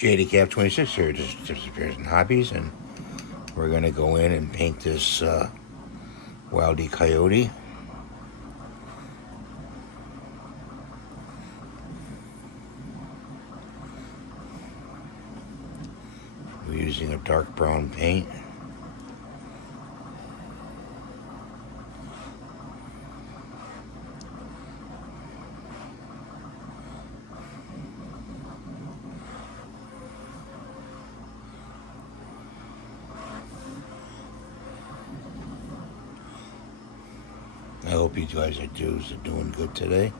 JDCap 26 here, just tips, repairs, and hobbies, and we're going to go in and paint this Wildly Coyote. We're using a dark brown paint. I hope you guys are doing good today.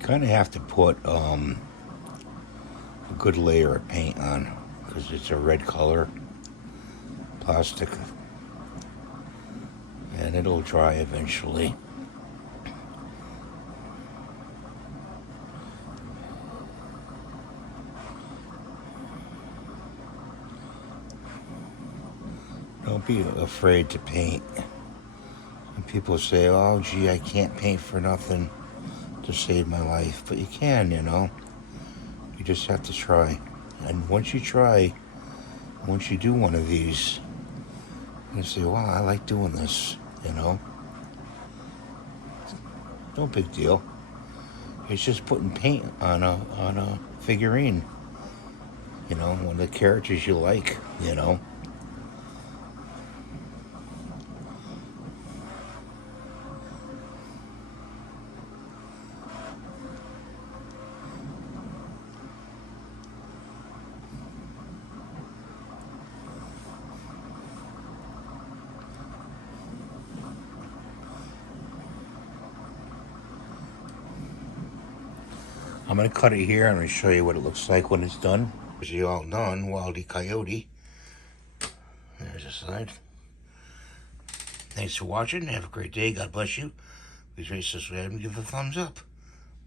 Kind of have to put a good layer of paint on because it's a red color plastic, and it'll dry eventually. Don't be afraid to paint. And people say, oh gee, I can't paint for nothing to save my life, but you can, you know. You just have to try, and once you try, once you do one of these, you say, wow, I like doing this, you know. No big deal. It's just putting paint on a figurine, you know, one of the characters you like, you know. I'm going to cut it here. I'm going to show you what it looks like when it's done. As you all done, Wildly Coyote. There's the side. Thanks for watching. Have a great day. God bless you. Please rate, subscribe, and give a thumbs up.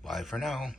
Bye for now.